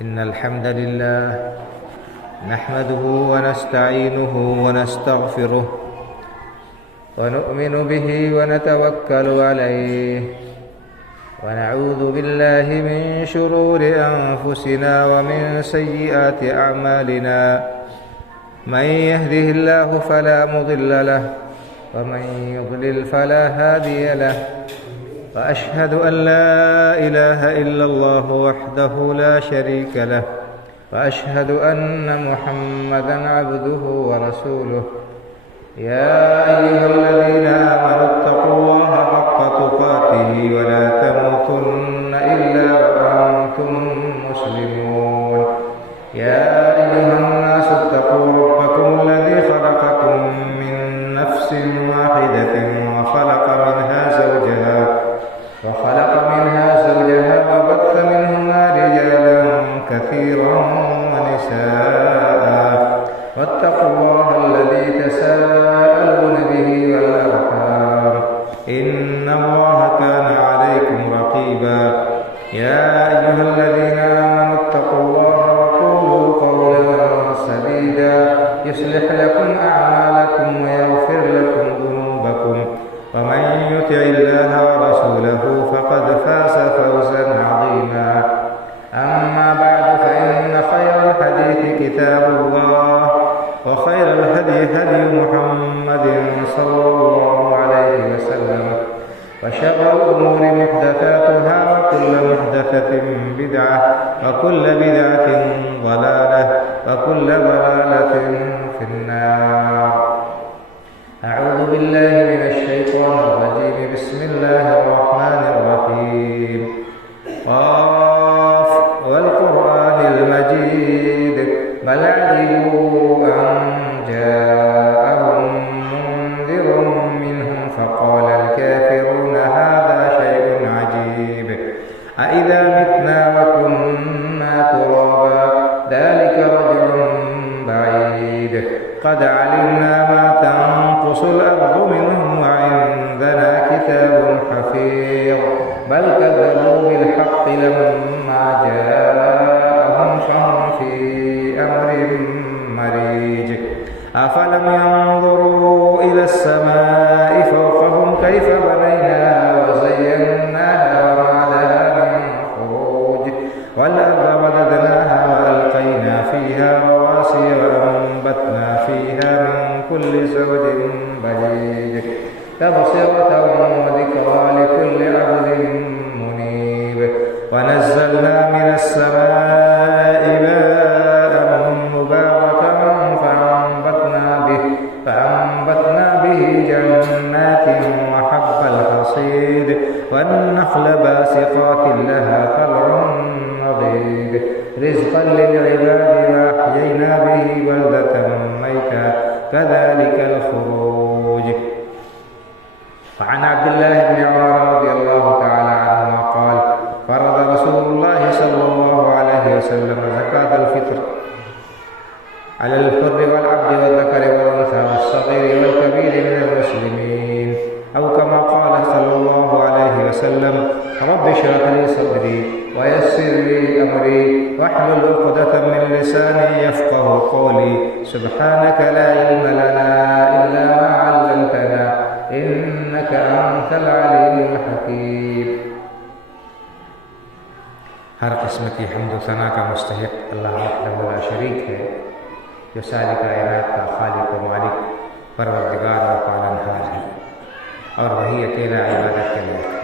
إن الحمد لله نحمده ونستعينه ونستغفره ونؤمن به ونتوكل عليه ونعوذ بالله من شرور أنفسنا ومن سيئات أعمالنا من يهده الله فلا مضل له ومن يضلل فلا هادي له وأشهد أن لا إله إلا الله وحده لا شريك له وأشهد أن محمدًا عبده ورسوله يا أيها الذين آمنوا اتقوا الله حق تقاته ولا تموتن إلا وأنتم مسلمون يا أيها الناس اتقوا ربكم الذي خلقكم من نفس واحدة وخلق منها زوجها وبث منهما رجالا كثيرا ونساء واتقوا الله الذي تساءلون به والأرحام إن الله كان عليكم رقيبا يا أيها الذين آمنوا اتقوا الله وقولوا قولا سديدا يصلح لكم أعمالكم ويغفر لكم ذنوبكم ومن يطع الله ورسوله فقد فاز فوزا عظيما أما بعد فإن خير الحديث كتاب الله وخير الهدي هدي محمد صلى الله عليه وسلم وشر الأمور محدثاتها وكل محدثة بدعة وكل بدعة ضلالة وكل ضلالة في النار. أعوذ بالله من الشيطان الرجيم. بسم الله الرحمن الرحيم. قاف والقرآن المجيد بل عجبوا أن جاءهم منذر منهم فقال الكافرون هذا شيء عجيب أإذا متنا وكنا ترابا ذلك رجع بعيد قد علمنا ما تنقص الأرض منهم وعندنا كتاب حفيظ بل كذبوا بالحق لما جاءهم فهم في أمر مريج أفلم ينظروا إلى السماء فوقهم كيف بنيناها وزيناها وما لها من فروج والأرض مددناها وألقينا فيها رواسي وأنبتنا فيها من كل زوج بهيج تبصرة وذكرى لكل عبد منيب ونزلنا من السماء ماء مباركا فأنبتنا به جنات وحب الحصيد والنخل باسقات لها طلع نضيد رزقا للعباد وأحيينا به بلدة ميتا كذلك الخروج. وعن عبد الله بن عمر رضي الله تعالى عنهما قال فرض رسول الله صلى الله عليه وسلم زكاة الفطر على الحر والعبد والذكر والأنثى والصغير والكبير من المسلمين أو كما قال صلى الله عليه وسلم رب اشرح لي صدري ويسر لي أمري واحلل عقدة من لساني يفقه قولي سبحانك لا علم لنا إلا ما علمتنا إنك أنت العليم الحكيم. ہر قسم کی حمد و ثنا کا مستحق اللہ وحدہ لا شریک ہے جو ساری کائنات کا خالق و مالک پروردگار و پالنہار ہے اور وہی اکیلا عبادت کے لائق ہے.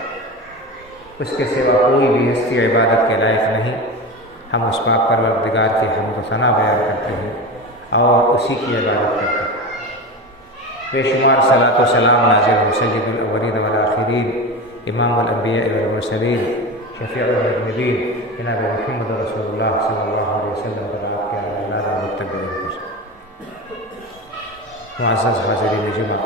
اس کے سوا کوئی بھی ہستی عبادت کے لائق نہیں. ہم اس پاک پروردگار کی حمد و ثنا بیان کرتے ہیں اور اسی کی عبادت کرتے ہیں. بے شمار صلاۃ و سلام نازل ہو سید الاولین والآخرین امام الانبیاء والمرسلین شفیع المذنبین جناب محمد رسول اللہ صلی اللہ علیہ وسلم پر آپ کے اولاد و متبعین پر. معزز حاضرین جمعہ،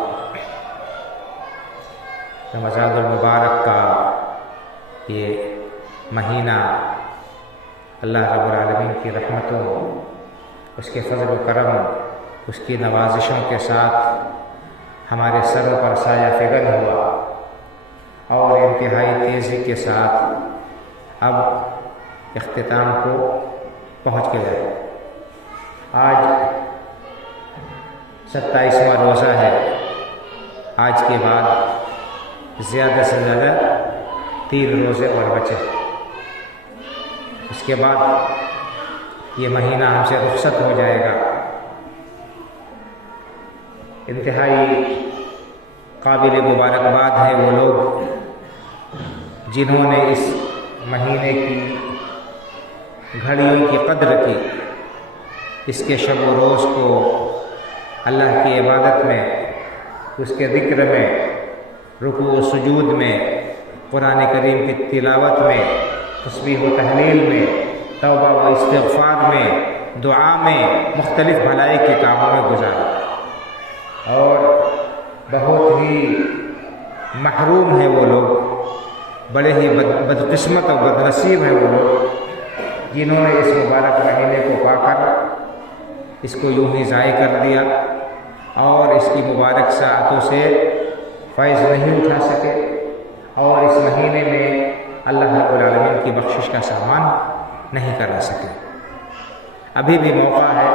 رمضان المبارک کا یہ مہینہ اللہ رب العالمین کی رحمتوں، اس کے فضل و کرم، اس کی نوازشوں کے ساتھ ہمارے سروں پر سایہ فگن ہوا اور انتہائی تیزی کے ساتھ اب اختتام کو پہنچ کے جائے۔ آج 27واں روزہ ہے، آج کے بعد زیادہ سے زیادہ 3 روزے اور بچے، اس کے بعد یہ مہینہ ہم سے رخصت ہو جائے گا۔ انتہائی قابل مبارکباد ہے وہ لوگ جنہوں نے اس مہینے کی گھڑیوں کی قدر کی، اس کے شب و روز کو اللہ کی عبادت میں، اس کے ذکر میں، رکوع و سجود میں، قرآن کریم کی تلاوت میں، تسبیح و تحلیل میں، توبہ و استغفار میں، دعا میں، مختلف بھلائی کے کاموں میں گزارا۔ اور بہت ہی محروم ہیں وہ لوگ، بڑے ہی بدقسمت اور بدنصیب ہیں وہ لوگ جنہوں نے اس مبارک مہینے کو پا کر اس کو یوں ہی ضائع کر دیا اور اس کی مبارک ساعتوں سے فیض نہیں اٹھا سکے، اور اس مہینے میں اللہ رب العالمین کی بخشش کا سامان نہیں کرا سکے۔ ابھی بھی موقع ہے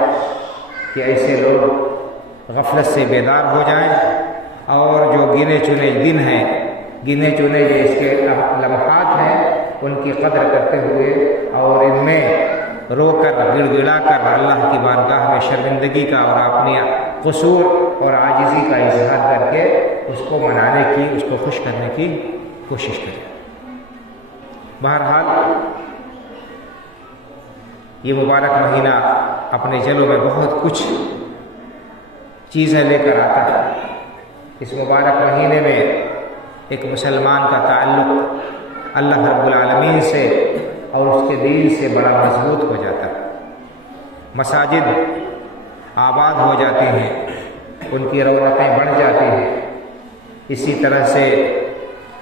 کہ ایسے لوگ غفلت سے بیدار ہو جائیں اور جو گنے چنے دن ہیں، گنے چنے جو اس کے لمحات ہیں، ان کی قدر کرتے ہوئے اور ان میں رو کر گڑ گڑا کر اللہ کی بارگاہ میں شرمندگی کا اور اپنی قصور اور عاجزی کا اظہار کر کے اس کو منانے کی، اس کو خوش کرنے کی کوشش کریں۔ بہرحال یہ مبارک مہینہ اپنے جلوں میں بہت کچھ چیزیں لے کر آتا ہے۔ اس مبارک مہینے میں ایک مسلمان کا تعلق اللہ رب العالمین سے اور اس کے دین سے بڑا مضبوط ہو جاتا ہے۔ مساجد آباد ہو جاتی ہیں، ان کی رونقیں بڑھ جاتی ہیں۔ اسی طرح سے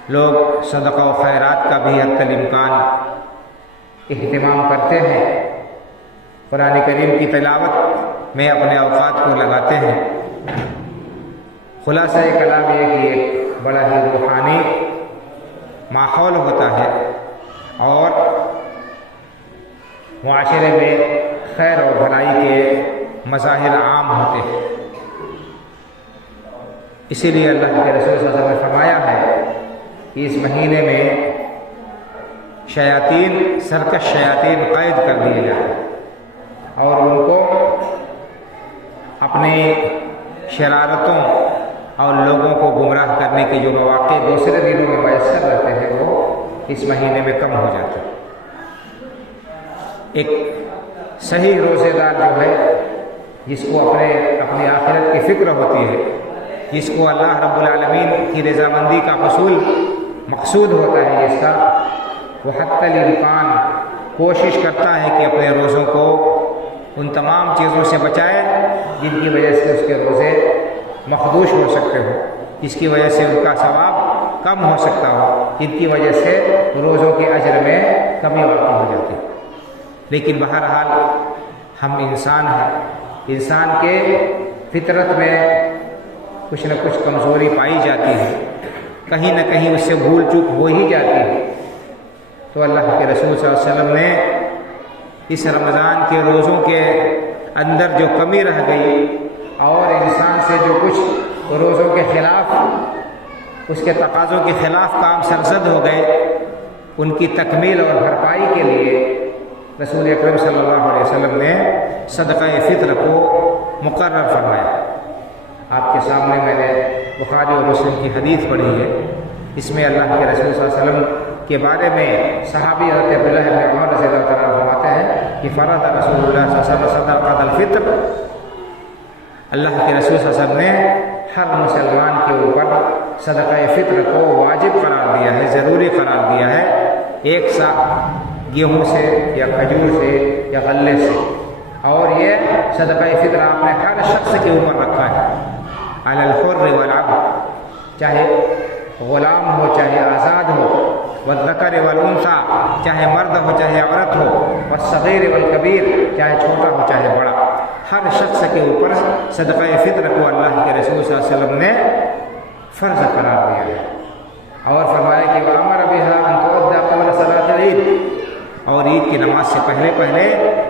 لوگ صدقہ و خیرات کا بھی حتی الامکان اہتمام کرتے ہیں، قرآن کریم کی تلاوت میں اپنے اوقات کو لگاتے ہیں۔ خلاصہ کلام یہ کہ ایک بڑا ہی روحانی ماحول ہوتا ہے اور معاشرے میں خیر اور بھلائی کے مظاہر عام ہوتے ہیں۔ اسی لیے اللہ کے رسول صلی اللہ علیہ وسلم نے فرمایا ہے کہ اس مہینے میں شیاطین، سرکش شیاطین قید کر دیے جاتے ہیں اور ان کو اپنی شرارتوں اور لوگوں کو گمراہ کرنے کے جو مواقع دوسرے دنوں میں میسر رہتے ہیں وہ اس مہینے میں کم ہو جاتے ہیں۔ ایک صحیح روزے دار جو ہے، جس کو اپنی آخرت کی فکر ہوتی ہے، جس کو اللہ رب العالمین کی رضامندی کا حصول مقصود ہوتا ہے جس کا، وہ حتی الامکان کوشش کرتا ہے کہ اپنے روزوں کو ان تمام چیزوں سے بچائے جن کی وجہ سے اس کے روزے مخدوش ہو سکتے ہو، جس کی وجہ سے ان کا ثواب کم ہو سکتا ہو، جن کی وجہ سے روزوں کے اجر میں کمی واقع ہو جاتی ہے۔ لیکن بہرحال ہم انسان ہیں، انسان کے فطرت میں کچھ نہ کچھ کمزوری پائی جاتی ہے، کہیں نہ کہیں اس سے بھول چوک ہو ہی جاتی ہے۔ تو اللہ کے رسول صلی اللہ علیہ وسلم نے اس رمضان کے روزوں کے اندر جو کمی رہ گئی اور انسان سے جو کچھ روزوں کے خلاف، اس کے تقاضوں کے خلاف کام سرزد ہو گئے، ان کی تکمیل اور بھرپائی کے لیے رسول اکرم صلی اللہ علیہ وسلم نے صدقہ فطر کو مقرر فرمایا۔ آپ کے سامنے میں نے بخاری اور مسلم کی حدیث پڑھی ہے، اس میں اللہ کے رسول صلی اللہ علیہ وسلم کے بارے میں صحابی حضرت عبداللہ بن عمر رضی اللہ تعالیٰ عنہ فرماتے ہیں کہ فرض رسول اللہ صلی اللہ علیہ وسلم صدقۃ الفطر، اللہ کے رسول صلی اللہ علیہ وسلم نے ہر مسلمان کے اوپر صدقہ فطر کو واجب قرار دیا ہے، ضروری قرار دیا ہے، ایک سا گیہوں سے یا کھجور سے یا غلے سے، اور یہ صدقہ فطر آپ نے ہر شخص کے اوپر رکھا ہے، علی الحر والعبد، چاہے غلام ہو چاہے آزاد ہو، والذکر والانثی، چاہے مرد ہو چاہے عورت ہو، والصغیر والکبیر، چاہے چھوٹا ہو چاہے بڑا، ہر شخص کے اوپر صدقہ فطر کو اللہ کے رسول صلی اللہ علیہ وسلم نے فرض قرار دیا ہے، اور فرمایا کہ وَأَمَرَ بِهَا أَن تُؤَدَّى قَبْلَ صَلَاةِ العید، اور عید کی نماز سے پہلے پہلے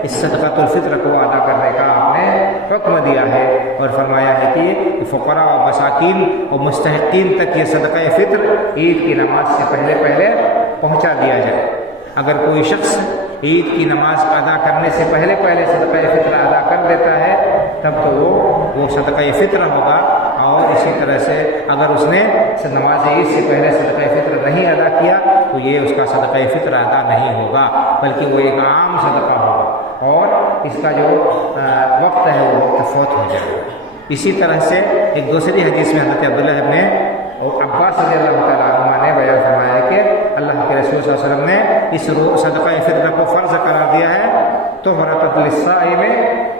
اس صدقۃ الفطر کو ادا کرنے کا آپ نے حکم دیا ہے، اور فرمایا ہے کہ فقراء و مساکین اور مستحقین تک یہ صدقہ فطر عید کی نماز سے پہلے پہلے پہنچا دیا جائے۔ اگر کوئی شخص عید کی نماز ادا کرنے سے پہلے پہلے صدقہ فطر ادا کر دیتا ہے تب تو وہ صدقہ فطر ہوگا، اور اسی طرح سے اگر اس نے نماز عید سے پہلے صدقہ فطر نہیں ادا کیا تو یہ اس کا صدقہ فطر ادا نہیں ہوگا، بلکہ وہ ایک عام صدقہ ہوگا اور اس کا جو وقت ہے وہ وقت فوت ہو جائے گا۔ اسی طرح سے ایک دوسری حدیث میں حضرت عبداللہ ابن عباس رضی اللہ تعالیٰ عنہ نے بیان فرمایا کہ اللہ کے رسول صلی اللہ علیہ وسلم نے اس صدقہ فطر کو فرض قرار دیا ہے طہرۃ للصائم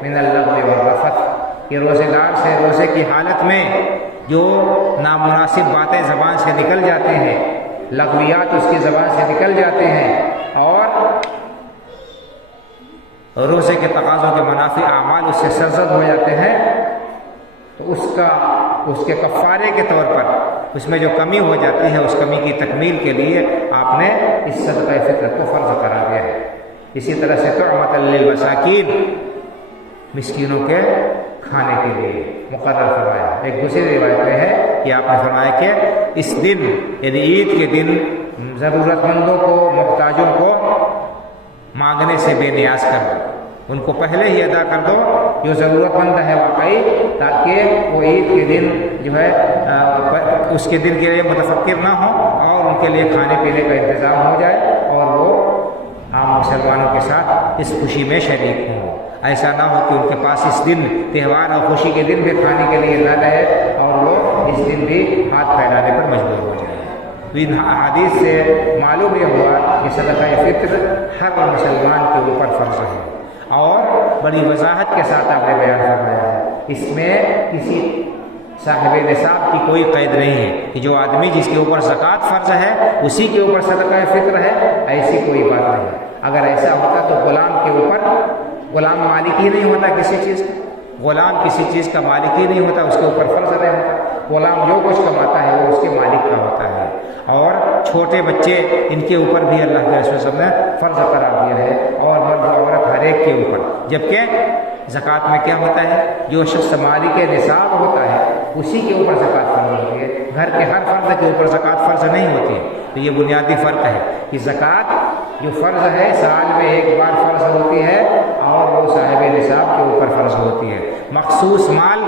من اللغو والرفث، یہ روزے دار سے روزے کی حالت میں جو نامناسب باتیں زبان سے نکل جاتے ہیں، لغویات اس کی زبان سے نکل جاتے ہیں، اور روزے کے تقاضوں کے منافی اعمال اس سے سرزد ہو جاتے ہیں، تو اس کے کفارے کے طور پر اس میں جو کمی ہو جاتی ہے اس کمی کی تکمیل کے لیے آپ نے اس صدقہ فطر کو فرض قرار دیا ہے۔ اسی طرح سے طعمۃ للمساکین، مسکینوں کے کھانے کے لیے مقرر فرمایا۔ ایک دوسری روایت میں ہے کہ آپ نے فرمایا کہ اس دن یعنی عید کے دن ضرورت مندوں کو، محتاجوں کو مانگنے سے بے نیاز کر دو، ان کو پہلے ہی ادا کر دو جو ضرورت مند ہے واقعی، تاکہ وہ عید کے دن جو ہے اس کے دن کے لیے متفکر نہ ہو اور ان کے لیے کھانے پینے کا انتظام ہو جائے اور وہ عام مسلمانوں کے ساتھ اس خوشی میں شریک ہوں۔ ایسا نہ ہو کہ ان کے پاس اس دن تہوار اور خوشی کے دن بھی کھانے کے لیے نہ رہے اور وہ اس دن بھی ہاتھ پھیلانے پر مجبور ہو جائے۔ ان احادیث سے معلوم یہ ہوا کہ صدقہ فطر ہر مسلمان کے اوپر فرض ہے، اور بڑی وضاحت کے ساتھ آپ نے بیان فرمایا ہے۔ اس میں کسی صاحب نصاب کی کوئی قید نہیں ہے کہ جو آدمی جس کے اوپر زکوٰۃ فرض ہے اسی کے اوپر صدقہ فطر ہے، ایسی کوئی بات نہیں ہے۔ اگر ایسا ہوتا تو غلام کے اوپر، غلام مالک ہی نہیں ہوتا کسی چیز کا، غلام کسی چیز کا مالک ہی نہیں ہوتا، اس کے اوپر فرض نہیں ہوتا۔ غلام جو کچھ کماتا ہے وہ اس کے مالک کا ہوتا ہے، اور چھوٹے بچے ان کے اوپر بھی اللہ کے رسول صلی اللہ علیہ وسلم نے فرض قرار دیا ہے، اور مرد عورت ہر ایک کے اوپر۔ جبکہ زکوٰۃ میں کیا ہوتا ہے، جو شخص مالک نصاب ہوتا ہے اسی کے اوپر زکوٰۃ فرض ہوتی ہے، گھر کے ہر فرد کے اوپر زکوٰۃ فرض نہیں ہوتی ہے۔ تو یہ بنیادی فرق ہے کہ زکوٰۃ جو فرض ہے سال میں ایک بار فرض ہوتی ہے، اور وہ صاحب نصاب کے اوپر فرض ہوتی ہے۔ مخصوص مال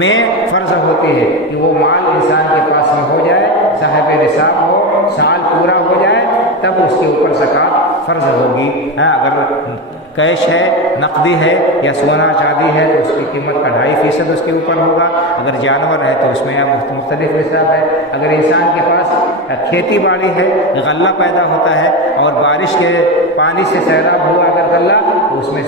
میں فرض ہوتی ہے کہ وہ مال انسان کے پاس میں ہو جائے، صاحب نصاب ہو، سال پورا ہو جائے، تب اس کے اوپر زکوٰۃ فرض ہوگی۔ اگر کیش ہے، نقدی ہے یا سونا چاندی ہے تو اس کی قیمت کا 2.5% اس کے اوپر ہوگا۔ اگر جانور ہے تو اس میں مختلف نصاب ہے۔ اگر انسان کے پاس کھیتی باڑی ہے، غلہ پیدا ہوتا ہے اور بارش کے پانی سے سیراب ہوا اگر غلہ، تو اس میں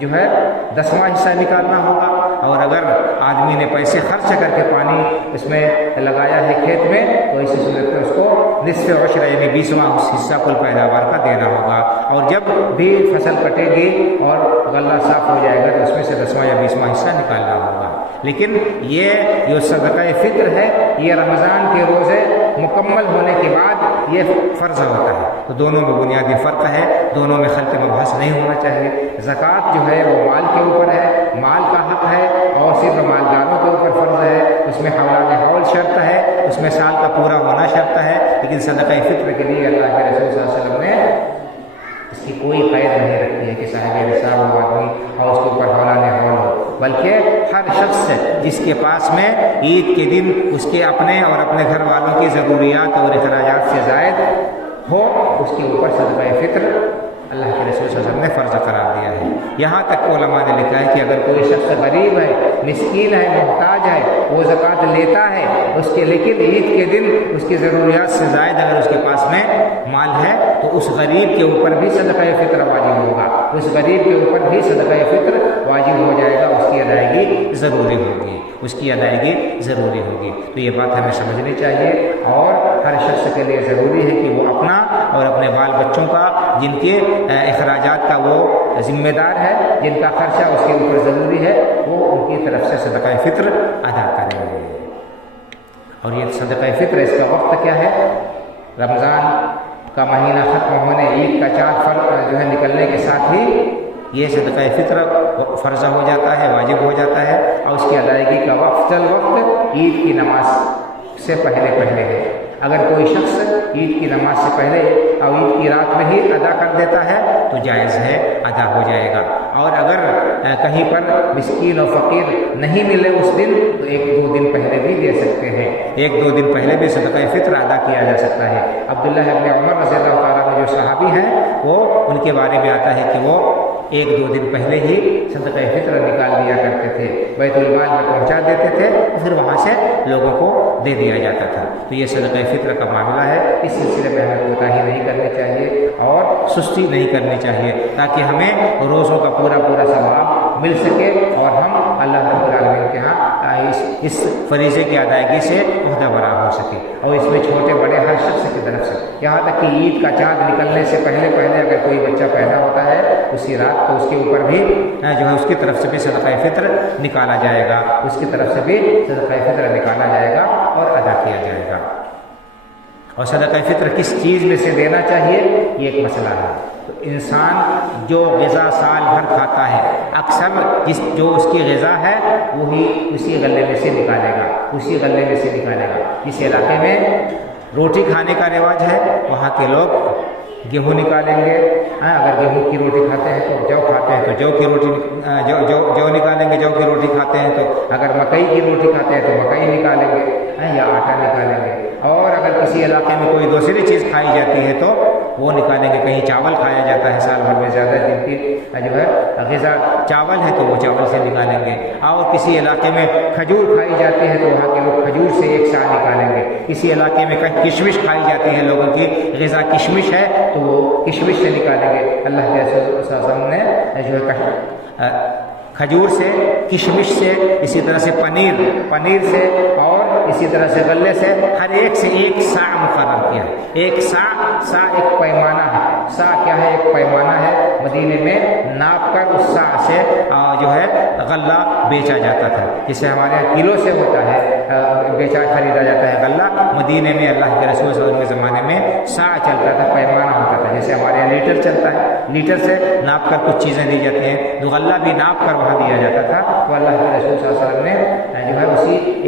جو ہے 10واں حصہ نکالنا ہوگا، اور اگر آدمی نے پیسے خرچ کر کے پانی اس میں لگایا ہے کھیت میں تو اسی صورت میں اس کو نصف عشر یعنی 20واں حصہ کل پیداوار کا دینا ہوگا، اور جب بھی فصل کٹے گی اور غلہ صاف ہو جائے گا تو اس میں سے 10واں یا 20واں حصہ نکالنا ہوگا۔ لیکن یہ جو صدقہ فطر ہے یہ رمضان کے روزے مکمل ہونے کے بعد یہ فرض ہوتا ہے، تو دونوں میں بنیادی فرق ہے، دونوں میں خلط مبحث نہیں ہونا چاہیے۔ زکوٰۃ جو ہے وہ مال کے اوپر ہے، مال کا حق ہے، اور صرف مالداروں کے اوپر فرض ہے، اس میں حولان حول شرط ہے، اس میں سال کا پورا ہونا شرط ہے۔ لیکن صدقہ فطر کے لیے اللہ کے رسول صلی اللہ علیہ وسلم نے اس کی کوئی قید نہیں رکھی ہے کہ صاحب نصاب ہو آدمی اور اس کے اوپر حولان حول ہو، بلکہ ہر شخص جس کے پاس میں عید کے دن اس کے اپنے اور اپنے گھر والوں کی ضروریات اور اخراجات سے زائد ہو، اس کے اوپر صدقہ فطر اللہ کے رسول صلی اللہ علیہ وسلم نے فرض قرار دیا ہے۔ یہاں تک علماء نے لکھا ہے کہ اگر کوئی شخص غریب ہے، مسکین ہے، محتاج ہے، وہ زکوٰۃ لیتا ہے اس کے، لیکن عید کے دن اس کی ضروریات سے زائد اگر اس کے پاس میں مال ہے تو اس غریب کے اوپر بھی صدقہ فطر واجب ہوگا، اس غریب کے اوپر بھی صدقہ فطر واجب ہو جائے گا، اس کی ادائیگی ضروری ہوگی، اس کی ادائیگی ضروری ہوگی۔ تو یہ بات ہمیں سمجھنی چاہیے، اور ہر شخص کے لیے ضروری ہے کہ وہ اپنا اور اپنے بال بچوں کا، جن کے اخراجات کا وہ ذمہ دار ہے، جن کا خرچہ اس کے اوپر ضروری ہے، وہ ان کی طرف سے صدقہ فطر ادا کریں گے۔ اور یہ صدقہ فطر اس کا وقت کیا ہے؟ رمضان کا مہینہ ختم ہونے، عید کا چاند جو ہے نکلنے کے ساتھ ہی یہ صدقہ فطر فرض ہو جاتا ہے، واجب ہو جاتا ہے، اور اس کی ادائیگی کا وقت عید کی نماز سے پہلے ہے۔ اگر کوئی شخص عید کی نماز سے پہلے اور عید کی رات میں ہی ادا کر دیتا ہے تو جائز ہے، ادا ہو جائے گا۔ اور اگر کہیں پر مسکین اور فقیر نہیں ملے اس دن تو 1-2 دن پہلے بھی دے سکتے ہیں، 1-2 دن پہلے بھی صدقہ فطر ادا کیا جا سکتا ہے۔ عبداللہ ابن عمر رضی اللہ تعالیٰ عنہ جو صحابی ہیں، وہ ان کے بارے میں آتا ہے کہ وہ 1-2 دن پہلے ہی صدقہ فطر نکال دیا کرتے تھے، بیت المال میں پہنچا دیتے تھے، پھر وہاں سے لوگوں کو دے دیا جاتا تھا۔ تو یہ صدقہ فطر کا معاملہ ہے، اس سلسلے میں ہمیں کوتاہی نہیں کرنی چاہیے اور سستی نہیں کرنی چاہیے، تاکہ ہمیں روزوں کا پورا ثواب مل سکے اور ہم اللہ رب العالمین کے ہاں اس فریضے کی ادائیگی سے عہدہ برآ ہو سکے۔ اور اس میں چھوٹے بڑے ہر شخص کی طرف سے، یہاں تک کہ عید کا چاند نکلنے سے پہلے اگر کوئی بچہ پیدا ہوتا ہے اسی رات، تو اس کے اوپر بھی جو ہے اس کی طرف سے بھی صدقہ فطر نکالا جائے گا، اس کی طرف سے بھی صدقہ فطر نکالا جائے گا اور ادا کیا جائے گا۔ اور صدقہ فطر کس چیز میں سے دینا چاہیے، یہ ایک مسئلہ ہے۔ تو انسان جو غذا سال بھر کھاتا ہے، اکثر جو اس کی غذا ہے وہی اسی غلے میں سے نکالے گا۔ جس علاقے میں روٹی کھانے کا رواج ہے وہاں کے لوگ گیہوں نکالیں گے، اگر گیہوں کی روٹی کھاتے ہیں تو جو کھاتے ہیں تو جو کی روٹی جو نکالیں گے، جو کی روٹی کھاتے ہیں تو، اگر مکئی کی روٹی کھاتے ہیں تو مکئی نکالیں گے یا آٹا نکالیں گے، اور اگر کسی علاقے میں کوئی دوسری چیز کھائی جاتی ہے تو وہ نکالیں گے۔ کہیں چاول کھایا جاتا ہے سال بھر میں زیادہ دن کی جو ہے غذا چاول ہے تو وہ چاول سے نکالیں گے، اور کسی علاقے میں کھجور کھائی جاتی ہے تو وہاں کے لوگ کھجور سے ایک سا نکالیں گے۔ کسی علاقے میں کشمش کھائی جاتی ہے، لوگوں کی غذا کشمش ہے تو وہ کشمش سے نکالیں گے۔ اللہ کے رسول صلی اللہ علیہ وسلم نے جو ہے کھجور سے، کشمش سے، اسی طرح سے پنیر سے، اور اسی طرح سے غلے سے، ہر ایک سے ایک سا مقرر کیا ہے۔ ایک سا ایک پیمانہ ہے۔ سا کیا ہے؟ ایک پیمانہ ہے۔ مدینے میں ناپ کر اس سا سے جو ہے غلہ بیچا جاتا تھا، جسے ہمارے یہاں کلو سے ہوتا ہے، خریدا جاتا ہے غلہ۔ مدینے میں اللہ کے رسول صلی اللہ علیہ وسلم کے زمانے میں سا چلتا تھا، پیمانہ ہوتا تھا، جیسے ہمارے یہاں لیٹر چلتا ہے، لیٹر سے ناپ کر کچھ چیزیں دی جاتی ہیں، تو غلہ بھی ناپ کر وہاں دیا جاتا تھا۔ تو اللہ کے رسول صلی اللہ علیہ وسلم نے جو ہے اسی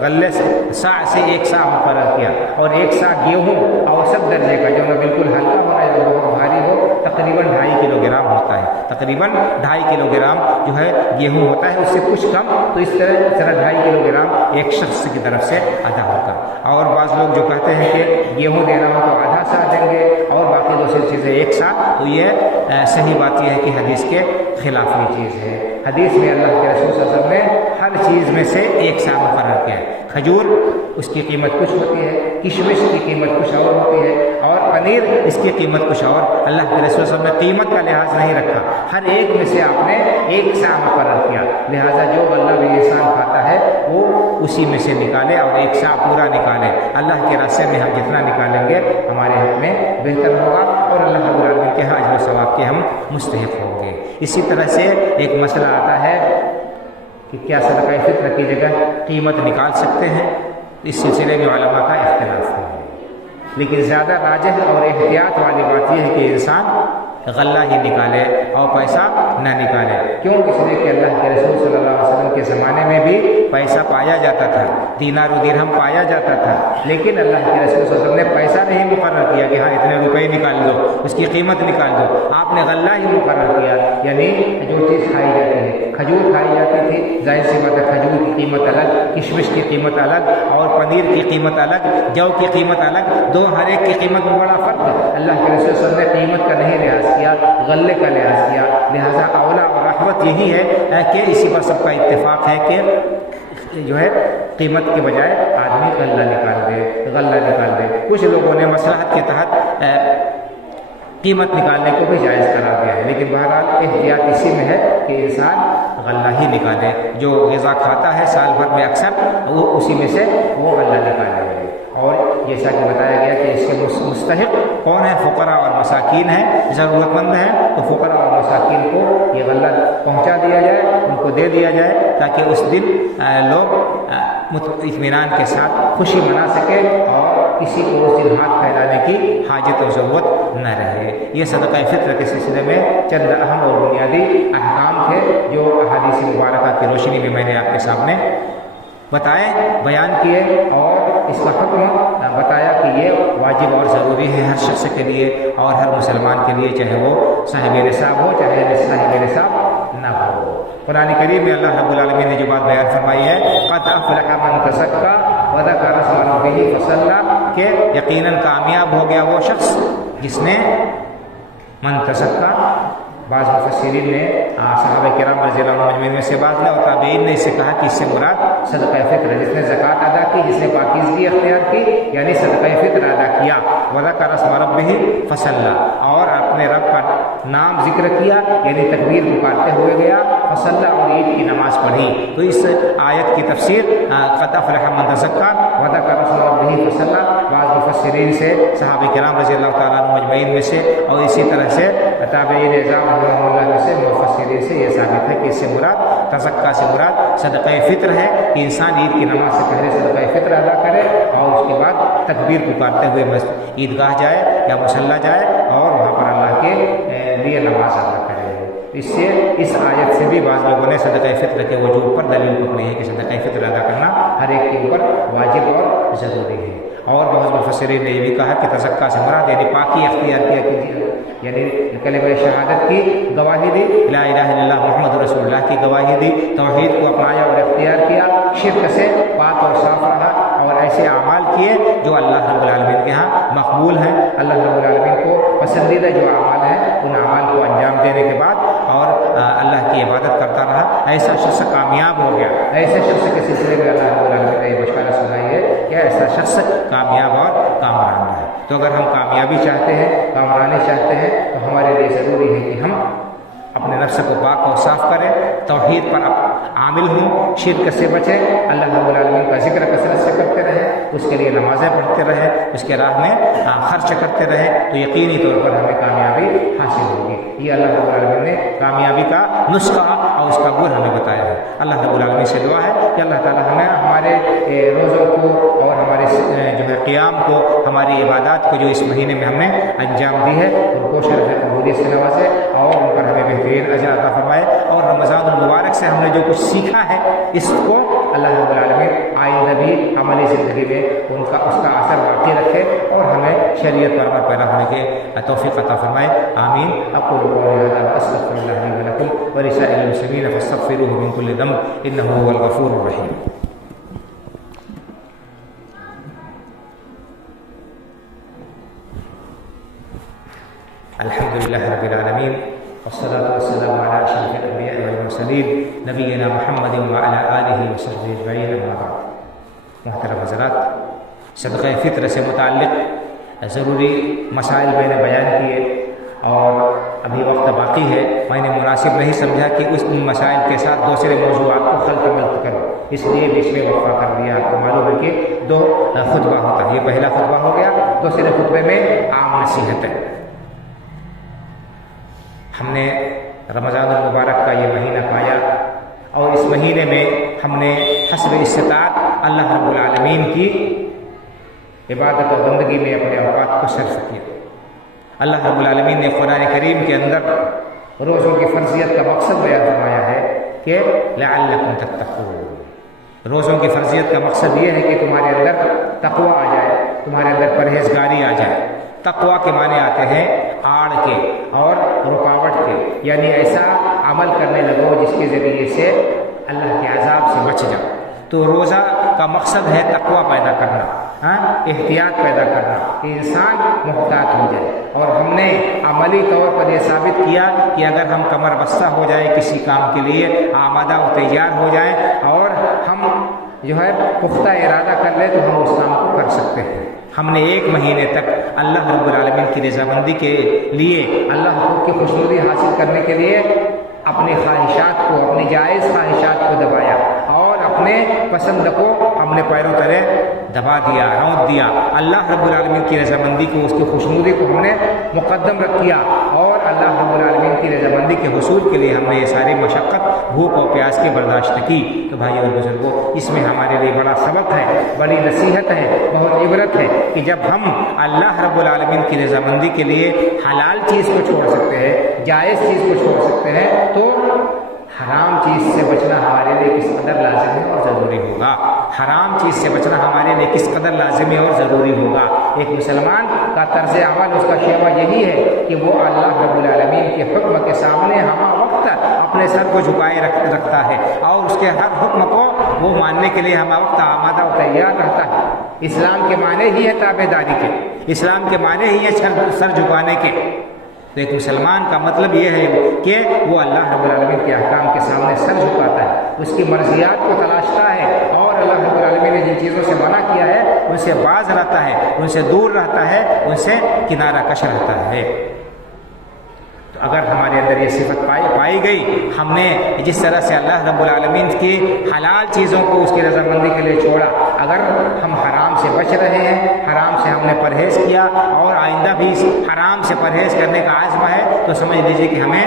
غلے سے سا سے ایک سا مقرر کیا، اور ایک سا گیہوں اوسط درجے کا، جو نہ بالکل ہلکا ہونا ہے جو بہت بھاری ہو، تقریباً 2.5 کلو گرام ہوتا ہے، تقریباً 2.5 کلو گرام جو ہے گیہوں ہوتا ہے، اس سے کچھ کم، تو اس طرح 2.5 کلو گرام ایک شخص کی طرف سے ادا ہوگا۔ اور بعض لوگ جو کہتے ہیں کہ گیہوں دینا ہو تو آدھا سا دیں گے اور باقی دوسری چیزیں ایک سا، تو یہ صحیح بات یہ ہے کہ حدیث کے خلاف یہ چیز ہے۔ حدیث میں اللہ کے رسول صلی اللہ علیہ وسلم نے ہر چیز میں سے ایک سا مقرر کیا ہے۔ کھجور اس کی قیمت کچھ ہوتی ہے، کشمش کی قیمت کچھ اور ہوتی ہے، اور پنیر اس کی قیمت کچھ اور۔ اللہ کے رسول صلی اللہ علیہ وسلم نے قیمت کا لحاظ نہیں رکھا، ہر ایک میں سے آپ نے ایک سا مقرر کیا، لہٰذا جو غلہ بھی انسان کھاتا ہے وہ اسی میں سے نکالے اور ایک سا پورا نکالے۔ اللہ کے راستے میں ہم جتنا نکالیں گے ہمارے حق میں بہتر ہوگا، اور اللہ رب العالمین کے اجر و ثواب کے ہم مستحق ہوں گے۔ اسی طرح سے ایک مسئلہ آتا ہے کہ کیا صدقہ فطر کی جگہ قیمت نکال سکتے ہیں؟ اس سلسلے میں علماء کا اختلاف ہے، لیکن زیادہ راجح اور احتیاط والی بات یہ ہے کہ انسان غلہ ہی نکالے اور پیسہ نہ نکالے۔ کیوں؟ اس لیے کہ اللہ کے رسول صلی اللہ علیہ وسلم کے زمانے میں بھی پیسہ پایا جاتا تھا، دینار و درہم پایا جاتا تھا، لیکن اللہ کے رسول صلی اللہ علیہ وسلم نے پیسہ نہیں مقرر کیا کہ ہاں اتنے روپے نکال دو، اس کی قیمت نکال دو۔ آپ نے غلہ ہی مقرر کیا، یعنی جو چیز کھائی جاتی ہے، کھجور کھائی جاتی تھی، ظاہر سی بات ہے کھجور کی قیمت الگ، کشمش کی قیمت الگ، اور پنیر کی قیمت الگ، جو کی قیمت الگ، دو ہر ایک کی قیمت میں بڑا فرق ہے۔ اللہ کے رسول صلی اللہ علیہ وسلم نے قیمت کا نہیں لحاظ کیا، غلے کا لحاظ کیا، لہذا اولا اور رحمت یہی ہے کہ اسی پر سب کا اتفاق ہے کہ جو ہے قیمت کے بجائے آدمی غلہ نکال دے۔ کچھ لوگوں نے مصلحت کے تحت قیمت نکالنے کو بھی جائز قرار دیا ہے، لیکن بہرحال احتیاط اسی میں ہے کہ انسان غلہ ہی نکالے، جو غذا کھاتا ہے سال بھر میں اکثر وہ اسی میں سے وہ غلہ نکالے۔ اور جیسا کہ بتایا گیا کہ اس کے مستحق کون ہے؟ فقراء اور مساکین ہیں، ضرورت مند ہیں، تو فقراء اور مساکین کو یہ غلہ پہنچا دیا جائے، ان کو دے دیا جائے، تاکہ اس دن لوگ اطمینان کے ساتھ خوشی منا سکیں اور کسی کو اس دن ہاتھ پھیلانے کی حاجت و ضرورت نہ رہے۔ یہ صدقہ فطر کے سلسلے میں چند اہم اور بنیادی احکام تھے جو احادیث مبارکہ کی روشنی میں نے آپ کے سامنے بتائے، بیان کیے، اور اس کا حکم بتایا کہ یہ واجب اور ضروری ہے ہر شخص کے لیے اور ہر مسلمان کے لیے، چاہے وہ صاحب نصاب ہو چاہے صاحب نصاب نہ ہو۔ قرآن کریم میں اللہ رب العالمین نے جو بات بیان فرمائی ہے، قد افلح من تزکیٰ وذکر اسم ربہ فصلی، کہ یقیناً کامیاب ہو گیا وہ شخص جس نے من تزکیٰ، بعض مفسرین نے صحابہ کرام رضی اللہ عنہم اجمعین میں سے بعض نے اور تابعین نے اس سے کہا کہ اس سے مراد صدقہ فطر ہے، جس نے زکوٰۃ ادا کی، جس نے پاکیزگی اختیار کی، یعنی صدقہ فطر ادا کیا، وذکر اسم ربہ فصلی، اور اپنے رب کا نام ذکر کیا، یعنی تکبیر پکارتے ہوئے گیا، فصلی، اور عید کی نماز پڑھی۔ تو اس آیت کی تفسیر قد افلح من تزکیٰ وذکر اسم ربہ فصلی، بعض مفسرین سے صحابہ کرام رضی اللہ تعالیٰ عنہم اجمعین میں سے اور اسی طرح سے تابعین اعظام اللہ میں سے مفسرین سے یہ ثابت ہے کہ اس سے مراد تزکیٰ سے مراد صدقہ فطر ہے، کہ انسان عید کی نماز سے پہلے صدقہ فطر ادا کرے اور اس کے بعد تکبیر پکارتے ہوئے عیدگاہ جائے یا مصلی جائے اور وہاں پر اللہ کے لیے نماز ادا کرے۔ اس سے اس آیت سے بھی بعض لوگوں نے صدقہ فطر کے وجوب پر دلیل پکڑی ہے کہ صدقہ فطر ادا کرنا ہر ایک کے اوپر واجب اور ضروری ہے۔ اور بعض مفسرین نے یہ بھی کہا کہ تزکیٰ سے مراد یعنی پاکی اختیار کیا کیجیے، یعنی کلمہ شہادت کی گواہی دی، لا الہ الا اللہ محمد رسول اللہ کی گواہی دی، توحید کو اپنایا اور اختیار کیا، شرک سے پاک اور صاف رہا، اور ایسے اعمال کیے جو اللہ رب العالمین کے ہاں مقبول ہیں، اللہ رب العالمین کو پسندیدہ جو اعمال ہیں ان اعمال کو انجام دینے کے بعد اور اللہ کی عبادت کرتا رہا، ایسا شخص کامیاب ہو گیا۔ ایسے شخص کے سلسلے میں اللہ رب العالمین نے یہ بشارت سنائی ہے کہ ایسا شخص کامیاب اور کامران ہے۔ تو اگر ہم کامیابی چاہتے ہیں، کامرانی چاہتے ہیں، تو ہمارے لیے ضروری ہے کہ ہم اپنے نفس کو پاک اور صاف کریں، توحید پر عامل ہوں، شرک سے بچیں، اللہ رب العالمین کا ذکر کثرت سے کرتے رہیں، اس کے لیے نمازیں پڑھتے رہیں، اس کے راہ میں خرچ کرتے رہیں، تو یقینی طور پر ہمیں کامیابی حاصل ہوگی۔ یہ اللہ رب العالمین نے کامیابی کا نسخہ اور اس کا گل ہمیں بتایا ہے۔ اللہ رب العالمین سے دعا ہے کہ اللہ تعالی ہمیں ہمارے روزوں کو اور ہمارے جو ہے قیام کو، ہماری عبادات کو جو اس مہینے میں ہم نے انجام دی ہے ان کو شرف قبولیت سے نوازے اور ان پر ہمیں بہترین اجر عطا فرمائے، اور رمضان المبارک سے ہم نے جو کچھ سیکھا ہے اس کو اللہ رب العالمین آئندہ بھی عملی زندگی میں اس کا اثر باقی رکھے اور ہمیں شریعت پر عمل پیدا ہونے کے توفیق عطا فرمائے، آمین۔ اقول قولی ھذا واستغفر اللہ لي ولكم ولسائر المسلمین فاستغفروه من كل ذنب انه هو الغفور الرحیم۔ الحمد للہ رب العالمین والصلاة والسلام على اشرف الانبیاء والمرسلین نبینا محمد وعلى آلہ وصحبہ اجمعین، اما بعد۔ محترم حضرات، صدقہ فطر سے متعلق ضروری مسائل میں نے بیان کیے اور ابھی وقت باقی ہے، میں نے مناسب نہیں سمجھا کہ اس مسائل کے ساتھ دوسرے موضوعات کو خلط ملت کروں، اس لیے بیچ میں وقفہ کر دیا۔ آپ کو معلوم ہے کہ 2 خطبہ ہوتا ہے، یہ پہلا خطبہ ہو گیا، دوسرے خطبے میں عام نصیحت ہے۔ ہم نے رمضان المبارک کا یہ مہینہ پایا اور اس مہینے میں ہم نے حسب استطاعت اللہ رب العالمین کی عبادت و بندگی میں اپنے اوقات کو صرف کیا۔ اللہ رب العالمین نے قرآن کریم کے اندر روزوں کی فرضیت کا مقصد بیان فرمایا ہے کہ لعلکم تتقون۔ روزوں کی فرضیت کا مقصد یہ ہے کہ تمہارے اندر تقوی آ جائے، تمہارے اندر پرہیزگاری آ جائے۔ تقوی کے معنی آتے ہیں آڑ کے اور رکاوٹ کے، یعنی ایسا عمل کرنے لگو جس کے ذریعے سے اللہ کے عذاب سے بچ جاؤ۔ تو روزہ کا مقصد ہے تقوی پیدا کرنا، احتیاط پیدا کرنا کہ انسان محتاط ہو جائے۔ اور ہم نے عملی طور پر یہ ثابت کیا کہ اگر ہم کمر بستہ ہو جائیں کسی کام کے لیے، آمادہ و تیار ہو جائیں اور ہم جو ہے پختہ ارادہ کر لیں تو ہم اس کام کو کر سکتے ہیں۔ ہم نے 1 مہینے تک اللہ رب العالمین کی رضامندی کے لیے، اللہ کی خوشنودی حاصل کرنے کے لیے اپنی خواہشات کو، اپنی جائز خواہشات کو دبایا اور اپنے پسند کو ہم نے پیروں تلے دبا دیا، رونت دیا۔ اللہ رب العالمین کی رضامندی کو، اس کی خوشنودی کو ہم نے مقدم رکھ کیا اور اللہ رب العالمین کی رضامندی کے حصول کے لیے ہم نے یہ ساری مشقت بھوک اور پیاس کی برداشت کی۔ تو بھائیو اور بزرگوں، اس میں ہمارے لیے بڑا سبق ہے، بڑی نصیحت ہے، بہت عبرت ہے کہ جب ہم اللہ رب العالمین کی رضامندی کے لیے حلال چیز کو چھوڑ سکتے ہیں، جائز چیز کو چھوڑ سکتے ہیں، تو حرام چیز سے بچنا ہمارے لیے کس قدر لازمی اور ضروری ہوگا۔ حرام چیز سے بچنا ہمارے لیے کس قدر لازمی اور ضروری ہوگا۔ ایک مسلمان کا طرز عمل، اس کا شیوا یہی ہے کہ وہ اللہ رب العالمین کے حکم کے سامنے ہمہ وقت اپنے سر کو جھکائے رکھتا ہے اور اس کے ہر حکم کو وہ ماننے کے لیے ہمہ وقت آمادہ و تیار رہتا ہے۔ اسلام کے معنی ہی ہے تابع داری کے، اسلام کے معنی ہی ہے سر جھکانے کے۔ تو ایک مسلمان کا مطلب یہ ہے کہ وہ اللہ رب العالمین کے احکام کے سامنے سر جھکاتا ہے، اس کی مرضیات کو تلاشتا ہے، اور اللہ رب العالمین نے جن چیزوں سے منع کیا ہے ان سے باز رہتا ہے، ان سے دور رہتا ہے، ان سے کنارہ کش رہتا ہے۔ تو اگر ہمارے اندر یہ صفت پائی گئی، ہم نے جس طرح سے اللہ رب العالمین کی حلال چیزوں کو اس کی رضامندی کے لیے چھوڑا، اگر ہم حرام سے بچ رہے ہیں، حرام سے ہم نے پرہیز کیا اور آئندہ بھی حرام سے پرہیز کرنے کا عزم ہے، تو سمجھ لیجیے کہ ہمیں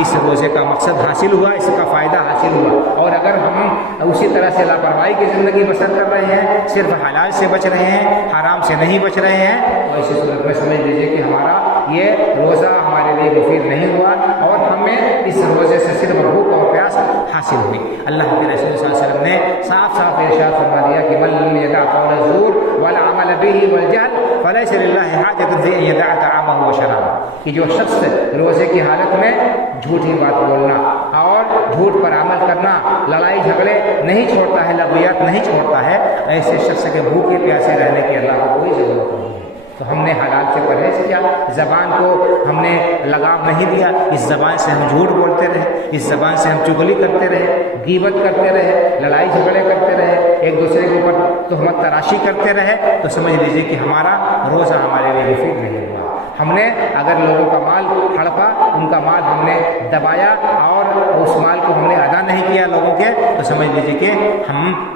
اس روزے کا مقصد حاصل ہوا، اس کا فائدہ حاصل ہوا۔ اور اگر ہم اسی طرح سے لاپرواہی کی زندگی بسر کر رہے ہیں، صرف حلال سے بچ رہے ہیں، حرام سے نہیں بچ رہے ہیں، تو ایسی صورت میں سمجھ لیجیے کہ ہمارا یہ روزہ ہمارے لیے مفید نہیں ہوا، اور ہمیں اس روزے سے صرف بھوک اور پیاس حاصل ہوئی۔ اللہ کے رسول صلی اللہ علیہ وسلم نے صاف صاف ارشاد فرما دیا کہ من لم يدع قول الزور والعمل به والجهل فليس لله حاجة في أن يدع طعامه وشرابه، کہ جو شخص روزے کی حالت میں جھوٹی بات بولنا اور جھوٹ پر عمل کرنا، لڑائی جھگڑے نہیں چھوڑتا ہے، لغویات نہیں چھوڑتا ہے، ایسے شخص کے بھوکے پیاسے رہنے کی اللہ کو کوئی ضرورت نہیں ہے۔ تو ہم نے حلال سے پرہیز کیا، زبان کو ہم نے لگام نہیں دیا، اس زبان سے ہم جھوٹ بولتے رہے، اس زبان سے ہم چغلی کرتے رہے، غیبت کرتے رہے، لڑائی جھگڑے کرتے رہے، ایک دوسرے کے اوپر تہمت تراشی کرتے رہے، تو سمجھ لیجیے کہ ہمارا روزہ ہمارے لیے مفید نہیں ہوا۔ ہم نے اگر لوگوں کا مال ہڑپا، ان کا مال ہم نے دبایا اور اس مال کو ہم نے ادا نہیں کیا لوگوں کے، تو سمجھ لیجیے کہ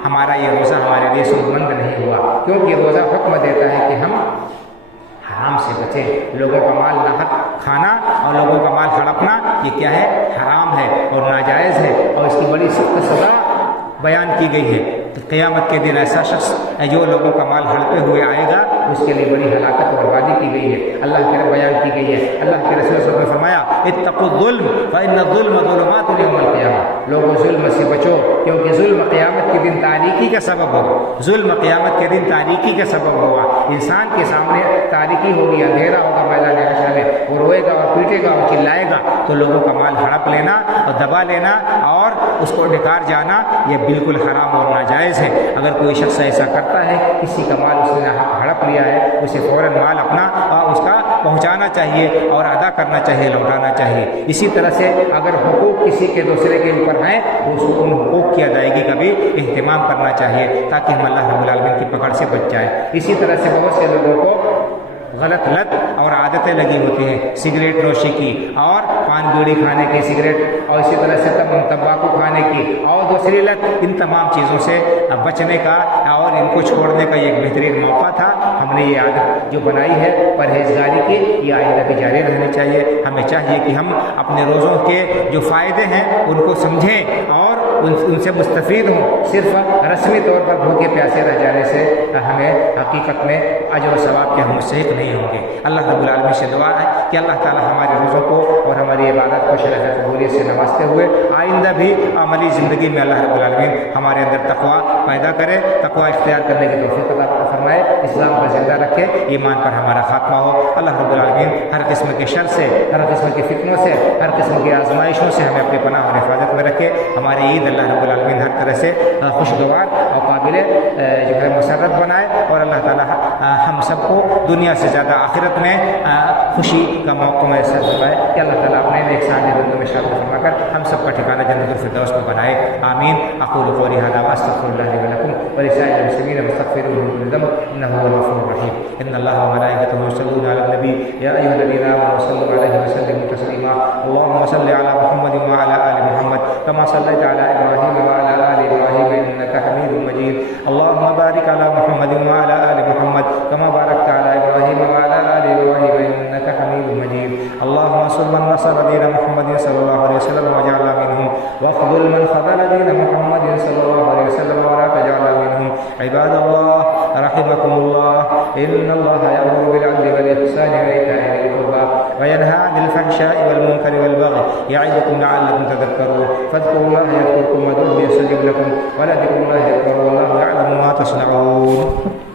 ہمارا یہ روزہ ہمارے لیے سود مند نہیں ہوا، کیونکہ روزہ حکم دیتا ہے کہ ہم حرام سے بچیں۔ لوگوں کا مال ناحق کھانا اور لوگوں کا مال ہڑپنا یہ کیا ہے؟ حرام ہے اور ناجائز ہے، اور اس کی بڑی سخت سزا بیان کی گئی ہے۔ تو قیامت کے دن ایسا شخص جو لوگوں کا مال ہڑپے ہوئے آئے گا، اس کے لیے بڑی ہلاکت اور بربادی کی گئی ہے، اللہ کے بیان کی گئی ہے۔ اللہ کے رسول صلی اللہ علیہ وسلم نے فرمایا اتقوا الظلم فإن الظلم ظلمات یوم القیامہ، لوگوں ظلم سے بچو، کیونکہ ظلم قیامت کے دن تاریکی کا سبب ہوگا، ظلم قیامت کے دن تاریکی کا سبب ہوگا۔ انسان کے سامنے تاریکی ہوگی، اندھیرا ہوگا میدان حشر میں، وہ روئے گا اور پیٹے گا اور چلائے گا، تو لوگوں کا مال ہڑپ لینا اور دبا لینا اور اس کو ڈکار جانا یہ بالکل حرام اور ناجائز ہے۔ اگر کوئی شخص ایسا کرتا ہے، کسی کا مال اس نے ہڑپ لیا ہے، اسے فوراً مال اپنا اس کا پہنچانا چاہیے اور ادا کرنا چاہیے، لوٹانا چاہیے۔ اسی طرح سے اگر حقوق کسی کے دوسرے کے اوپر ہیں تو ان حقوق کی ادائیگی کا بھی اہتمام کرنا چاہیے، تاکہ ہم اللہ رب العالمین کی پکڑ سے بچ جائے۔ اسی طرح سے بہت سے لوگوں کو غلط لت اور عادتیں لگی ہوتی ہیں، سگریٹ نوشی کی اور پان بیڑی کھانے کی، سگریٹ اور اسی طرح سے تمباکو کھانے کی اور دوسری لت، ان تمام چیزوں سے بچنے کا اور ان کو چھوڑنے کا یہ ایک بہترین موقع تھا۔ ہم نے یہ عادت جو بنائی ہے پرہیزگاری کی، یہ آئندہ بھی جاری رہنی چاہیے۔ ہمیں چاہیے کہ ہم اپنے روزوں کے جو فائدے ہیں ان کو سمجھیں اور ان سے مستفید ہوں۔ صرف رسمی طور پر بھوکے پیاسے رہ جانے سے ہمیں حقیقت میں اجر و ثواب کے ہم مستحق نہیں ہوں گے۔ اللہ رب العالمین سے دعا ہے کہ اللہ تعالی ہمارے روزوں کو اور ہماری عبادت کو شرح قبولیت سے نوازتے ہوئے آئندہ بھی عملی زندگی میں اللہ رب العالمین ہمارے اندر تقویٰ پیدا کرے، تقویٰ اختیار کرنے کی توفیق عطا فرمائے، اسلام پر زندہ رکھے، ایمان پر ہمارا خاتمہ ہو۔ اللہ رب العالمین ہر قسم کے شر سے، ہر قسم کی فتنوں سے، ہر قسم کی آزمائشوں سے ہمیں اپنے پناہ اور حفاظت میں رکھے۔ ہماری عید اللہ رب العالمین ہر طرح سے خوشگوار اور قابل جو ہے مسرت بنائے، اور اللہ تعالی ہم سب کو دنیا سے زیادہ آخرت میں خوشی کا موقع میسر فرمائے کہ اللہ تعالیٰ اپنے نیک سالے بندوں میں شامل فرما کر ہم سب کا ٹھکانہ جنت الفردوس میں بنائے، آمین۔ اقول قولی ھذا واستغفر اللہ لي ولكم ولسائر المسلمين فاستغفروه من كل ذنب انه هو الغفور الرحيم۔ ان الله وملائكته يصلون على النبي يا ايها الذين امنوا صلوا عليه وسلموا تسليما۔ اللهم صل على محمد وعلى ال محمد كما صليت على ابراهيم وعلى ال ابراهيم انك حميد مجيد۔ اللهم بارك على محمد وعلى ال محمد كما باركت على ابراهيم وعلى ال ابراهيم انك حميد مجيد۔ اللهم وانصر من نصر دين محمد صلى الله عليه وسلم واجعلنا منهم، واخذل من خذل دين محمد صلى الله عليه وسلم ولا تجعلنا منهم. عباد الله رحمكم الله، إن الله يأمر بالعدل والإحسان وإيتاء ذي القربى وينهى عن الفحشاء والمنكر والبغي يعظكم لعلكم تذكرون. فاذكروا الله يذكركم وادعوه يستجب لكم ولذكر الله أكبر والله يعلم ما تصنعون.